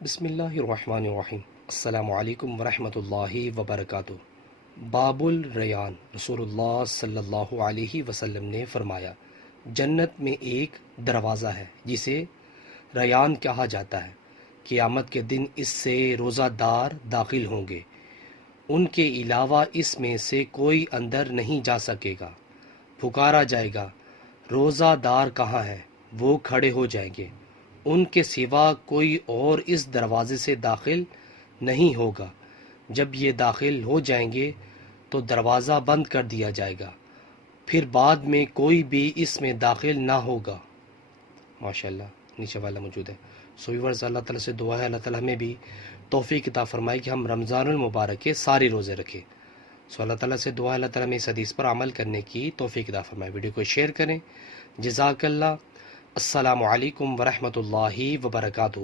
بسم اللہ الرحمن الرحیم۔ السلام علیکم ورحمۃ اللہ وبرکاتہ۔ باب الریان، رسول اللہ صلی اللہ علیہ وسلم نے فرمایا، جنت میں ایک دروازہ ہے جسے ریان کہا جاتا ہے۔ قیامت کے دن اس سے روزہ دار داخل ہوں گے، ان کے علاوہ اس میں سے کوئی اندر نہیں جا سکے گا۔ پکارا جائے گا، روزہ دار کہاں ہے؟ وہ کھڑے ہو جائیں گے، ان کے سوا کوئی اور اس دروازے سے داخل نہیں ہوگا۔ جب یہ داخل ہو جائیں گے تو دروازہ بند کر دیا جائے گا، پھر بعد میں کوئی بھی اس میں داخل نہ ہوگا۔ ماشاءاللہ، نیچے والا موجود ہے۔ ویورز، اللہ تعالیٰ سے دعا ہے اللہ تعالیٰ ہمیں بھی توفیق عطا فرمائے کہ ہم رمضان المبارک کے سارے روزے رکھیں۔ اللہ تعالیٰ سے دعا ہے اللہ تعالیٰ ہمیں اس حدیث پر عمل کرنے کی توفیق عطا فرمائے۔ ویڈیو کو شیئر کریں۔ جزاک اللہ۔ السلام علیکم ورحمۃ اللہ وبرکاتہ۔